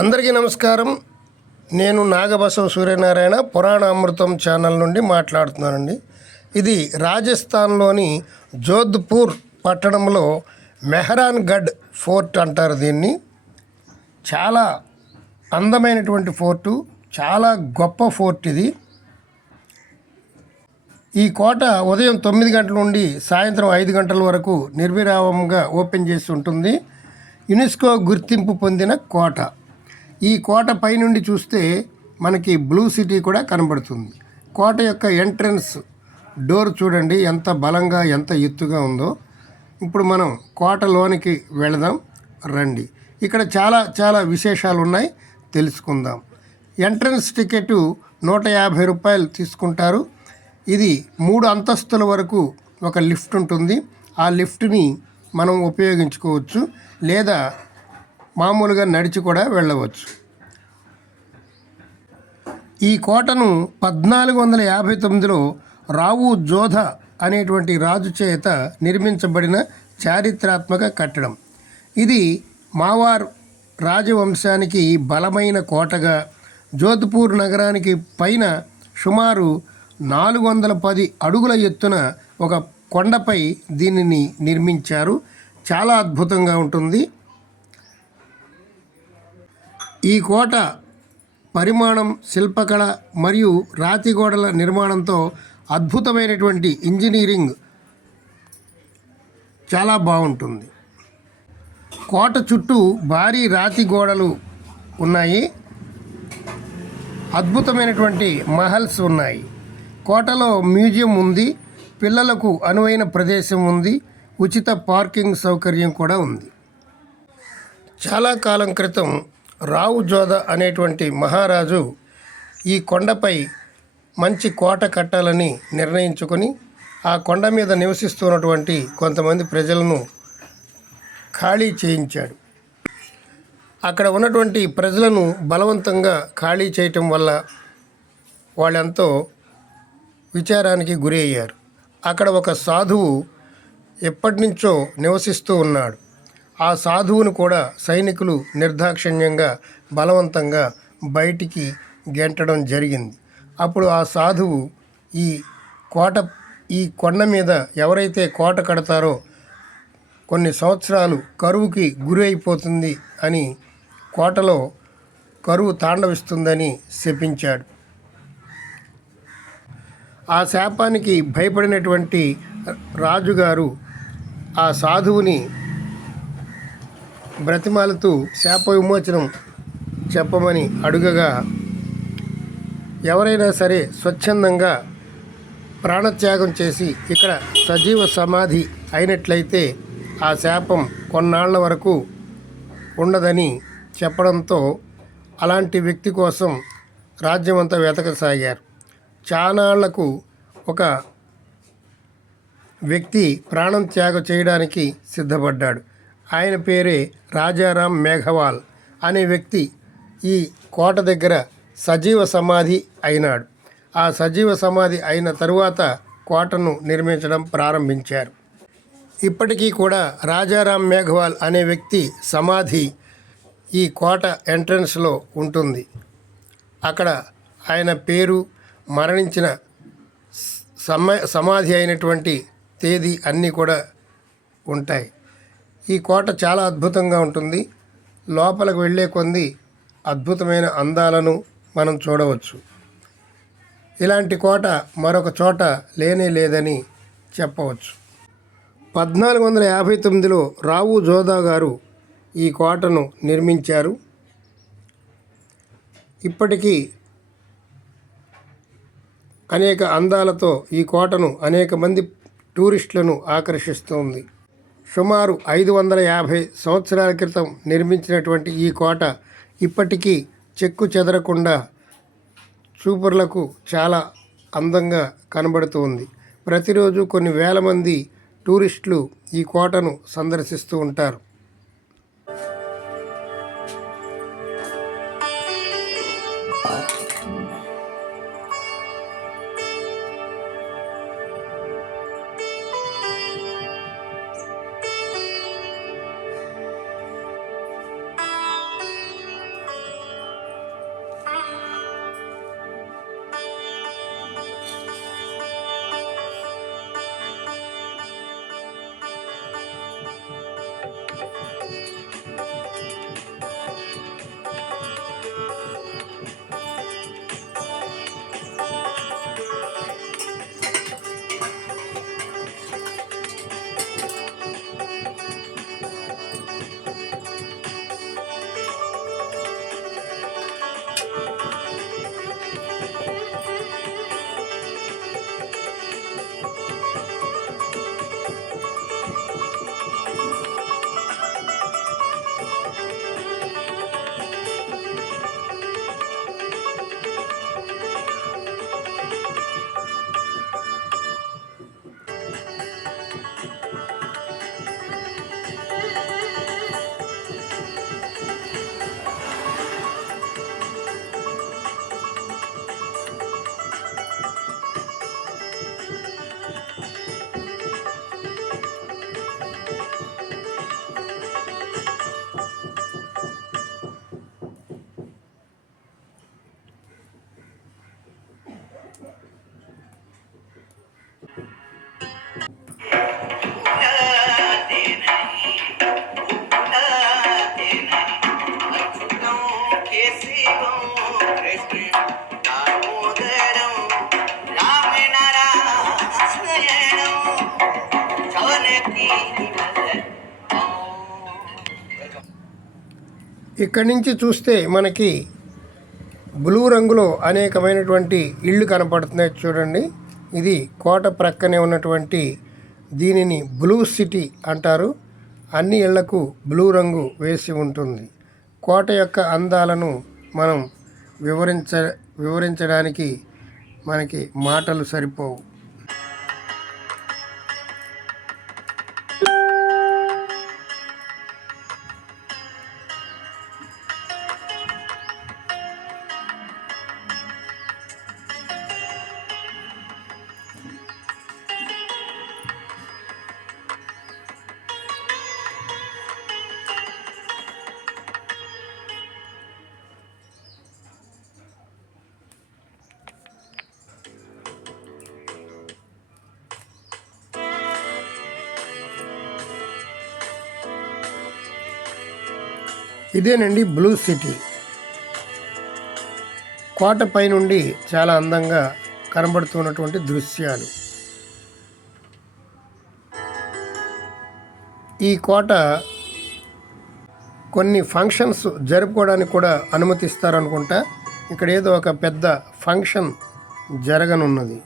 అందరికీ నమస్కారం. నేను నాగబసవ సూర్యనారాయణ పురాణ అమృతం ఛానల్ నుండి మాట్లాడుతున్నానండి. ఇది రాజస్థాన్లోని జోధ్పూర్ పట్టణంలో మెహరాన్గఢ్ ఫోర్ట్ అంటారు దీన్ని. చాలా అందమైనటువంటి ఫోర్టు, చాలా గొప్ప ఫోర్ట్ ఇది. ఈ కోట ఉదయం 9 గంటల నుండి సాయంత్రం 5 గంటల వరకు నిర్విరామంగా ఓపెన్ చేసి ఉంటుంది. యునెస్కో గుర్తింపు పొందిన కోట. ఈ కోట పైనుండి చూస్తే మనకి బ్లూ సిటీ కూడా కనబడుతుంది. కోట యొక్క ఎంట్రన్స్ డోర్ చూడండి ఎంత బలంగా, ఎంత ఎత్తుగా ఉందో. ఇప్పుడు మనం కోటలోనికి వెళదాం రండి. ఇక్కడ చాలా విశేషాలు ఉన్నాయి, తెలుసుకుందాం. ఎంట్రన్స్ టికెట్ 150 రూపాయలు తీసుకుంటారు. ఇది 3 అంతస్తుల వరకు ఒక లిఫ్ట్ ఉంటుంది. ఆ లిఫ్ట్ని మనం ఉపయోగించుకోవచ్చు, లేదా మామూలుగా నడిచి కూడా వెళ్ళవచ్చు. ఈ కోటను 1459లో రావు జోధ అనేటువంటి రాజు చేత నిర్మించబడిన చారిత్రాత్మక కట్టడం. ఇది మావార్ రాజవంశానికి బలమైన కోటగా, జోధ్పూర్ నగరానికి పైన సుమారు 410 అడుగుల ఎత్తున ఒక కొండపై దీనిని నిర్మించారు. చాలా అద్భుతంగా ఉంటుంది. ఈ కోట పరిమాణం, శిల్పకళ మరియు రాతి గోడల నిర్మాణంతో అద్భుతమైనటువంటి ఇంజనీరింగ్ చాలా బాగుంటుంది. కోట చుట్టూ భారీ రాతి గోడలు ఉన్నాయి. అద్భుతమైనటువంటి మహల్స్ ఉన్నాయి. కోటలో మ్యూజియం ఉంది. పిల్లలకు అనువైన ప్రదేశం ఉంది. ఉచిత పార్కింగ్ సౌకర్యం కూడా ఉంది. చాలా కాలం క్రితం రావు జోధ అనేటువంటి మహారాజు ఈ కొండపై మంచి కోట కట్టాలని నిర్ణయించుకొని ఆ కొండ మీద నివసిస్తున్నటువంటి కొంతమంది ప్రజలను ఖాళీ చేయించాడు. అక్కడ ఉన్నటువంటి ప్రజలను బలవంతంగా ఖాళీ చేయటం వల్ల వాళ్ళెంతో విచారానికి గురి అయ్యారు. అక్కడ ఒక సాధువు ఎప్పటి నుంచో నివసిస్తూ ఉన్నాడు. ఆ సాధువును కూడా సైనికులు నిర్దాక్షిణ్యంగా బలవంతంగా బయటికి గెంటడం జరిగింది. అప్పుడు ఆ సాధువు ఈ కొండ మీద ఎవరైతే కోట కడతారో కొన్ని సంవత్సరాలు కరువుకి గురి అయిపోతుంది అని, కోటలో కరువు తాండవిస్తుందని శపించాడు. ఆ శాపానికి భయపడినటువంటి రాజుగారు ఆ సాధువుని బ్రతిమాలుతూ శాప విమోచనం చెప్పమని అడుగగా, ఎవరైనా సరే స్వచ్ఛందంగా ప్రాణత్యాగం చేసి ఇక్కడ సజీవ సమాధి అయినట్లయితే ఆ శాపం కొన్నాళ్ల వరకు ఉండదని చెప్పడంతో అలాంటి వ్యక్తి కోసం రాజ్యమంతా వెతకసాగారు. చానాళ్లకు ఒక వ్యక్తి ప్రాణం త్యాగం చేయడానికి సిద్ధపడ్డాడు. ఆయన పేరే రాజారాం మేఘవాల్ అనే వ్యక్తి ఈ కోట దగ్గర సజీవ సమాధి అయినాడు. ఆ సజీవ సమాధి అయిన తరువాత కోటను నిర్మించడం ప్రారంభించారు. ఇప్పటికీ కూడా రాజారాం మేఘవాల్ అనే వ్యక్తి సమాధి ఈ కోట ఎంట్రన్స్లో ఉంటుంది. అక్కడ ఆయన పేరు, మరణించిన సమాధి అయినటువంటి తేదీ అన్నీ కూడా ఉంటాయి. ఈ కోట చాలా అద్భుతంగా ఉంటుంది. లోపలికి వెళ్ళే కొద్దీ అద్భుతమైన అందాలను మనం చూడవచ్చు. ఇలాంటి కోట మరొక చోట లేనే లేదని చెప్పవచ్చు. 1459లో రావు జోధా గారు ఈ కోటను నిర్మించారు. ఇప్పటికీ అనేక అందాలతో ఈ కోటను అనేక మంది టూరిస్టులను ఆకర్షిస్తుంది. సుమారు 550 సంవత్సరాల క్రితం నిర్మించినటువంటి ఈ కోట ఇప్పటికీ చెక్కు చెదరకుండా చూపరులకు చాలా అందంగా కనబడుతూ ఉంది. ప్రతిరోజు కొన్ని వేల మంది టూరిస్టులు ఈ కోటను సందర్శిస్తూ ఉంటారు. ఇక్కడి నుంచి చూస్తే మనకి బ్లూ రంగులో అనేకమైనటువంటి ఇళ్ళు కనపడుతున్నాయి చూడండి. ఇది కోట ప్రక్కనే ఉన్నటువంటి దీనిని బ్లూ సిటీ అంటారు. అన్ని ఇళ్లకు బ్లూ రంగు వేసి ఉంటుంది. కోట యొక్క అందాలను మనం వివరించడానికి మనకి మాటలు సరిపోవు. ఇదేనండి బ్లూ సిటీ. కోటపై నుండి చాలా అందంగా కనబడుతున్నటువంటి దృశ్యాలు. ఈ కోట కొన్ని ఫంక్షన్స్ జరుపుకోవడానికి కూడా అనుమతిస్తారనుకుంటా. ఇక్కడ ఏదో ఒక పెద్ద ఫంక్షన్ జరగనున్నది.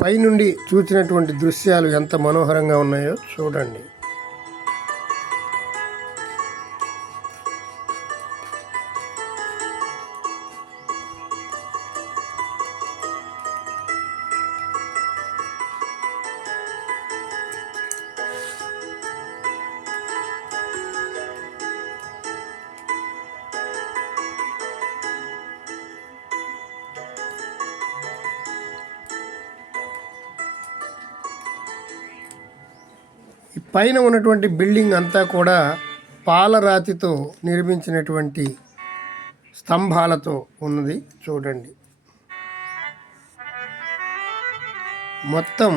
పైనుండి చూసినటువంటి దృశ్యాలు ఎంత మనోహరంగా ఉన్నాయో చూడండి. పైన ఉన్నటువంటి బిల్డింగ్ అంతా కూడా పాలరాతితో నిర్మించినటువంటి స్తంభాలతో ఉన్నది చూడండి. మొత్తం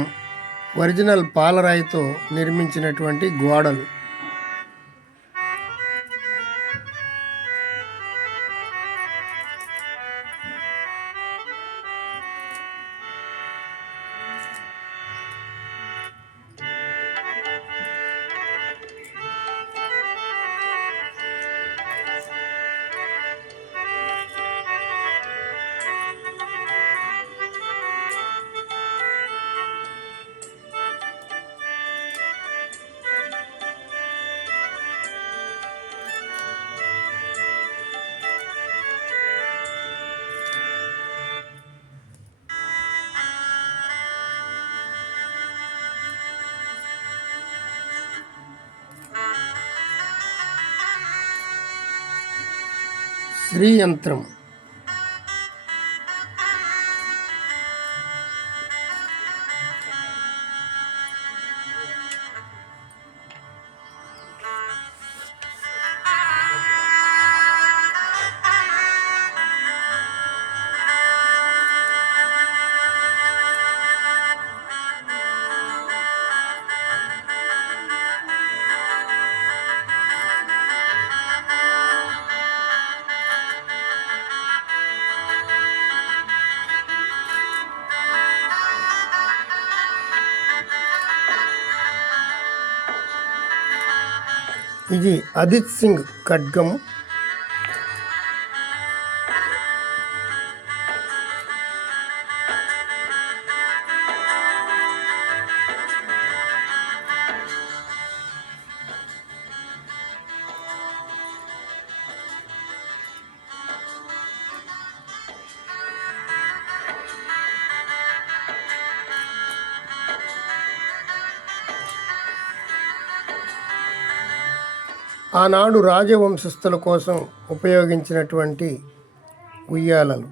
ఒరిజినల్ పాలరాయితో నిర్మించినటువంటి గోడలు. శ్రీయంత్రం. ఇది అదిత్ సింగ్ ఖడ్గం. ఆనాడు రాజవంశస్థుల కోసం ఉపయోగించినటువంటి ఉయ్యాలలు.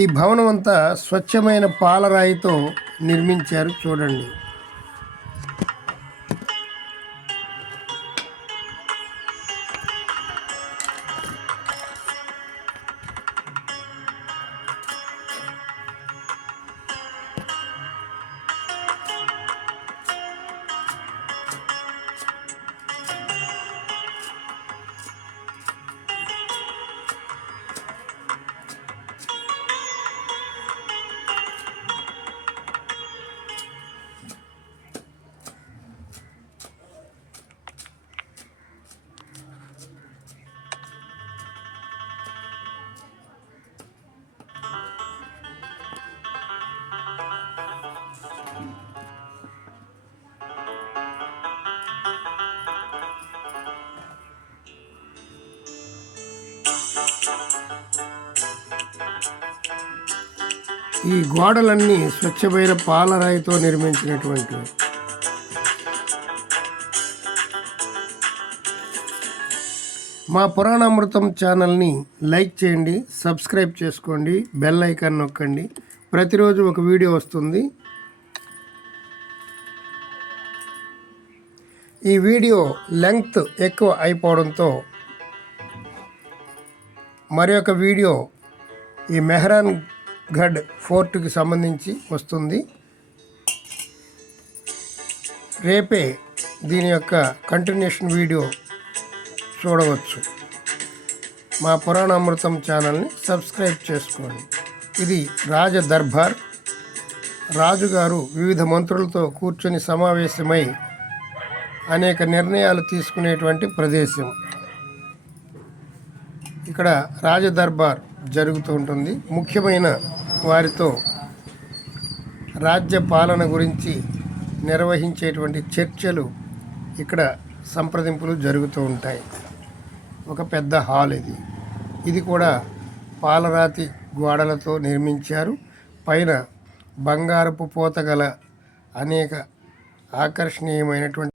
ఈ భవనం అంతా స్వచ్ఛమైన పాలరాయితో నిర్మించారు చూడండి. ఈ గోడలన్నీ స్వచ్ఛమైన పాలరాయితో నిర్మించినటువంటివి. మా పురాణామృతం ఛానల్ని లైక్ చేయండి, సబ్స్క్రైబ్ చేసుకోండి, బెల్ ఐకాన్ నొక్కండి. ప్రతిరోజు ఒక వీడియో వస్తుంది. ఈ వీడియో లెంగ్త్ ఎక్కువ అయిపోవడంతో మరి ఒక వీడియో ఈ మెహ్రాన్ గఢ్ ఫోర్ట్కి సంబంధించి వస్తుంది. రేపే దీని యొక్క కంటిన్యూషన్ వీడియో చూడవచ్చు. మా పురాణామృతం ఛానల్ని సబ్స్క్రైబ్ చేసుకోండి. ఇది రాజ దర్బార్. రాజుగారు వివిధ మంత్రులతో కూర్చొని సమావేశమై అనేక నిర్ణయాలు తీసుకునేటువంటి ప్రదేశం. ఇక్కడ రాజ దర్బార్ జరుగుతూ ఉంటుంది. ముఖ్యమైన వారితో రాజ్య పాలన గురించి నిర్వహించేటువంటి చర్చలు, ఇక్కడ సంప్రదింపులు జరుగుతూ ఉంటాయి. ఒక పెద్ద హాల్ ఇది. ఇది కూడా పాలరాతి గోడలతో నిర్మించారు. పైన బంగారపు పూత గల అనేక ఆకర్షణీయమైనటువంటి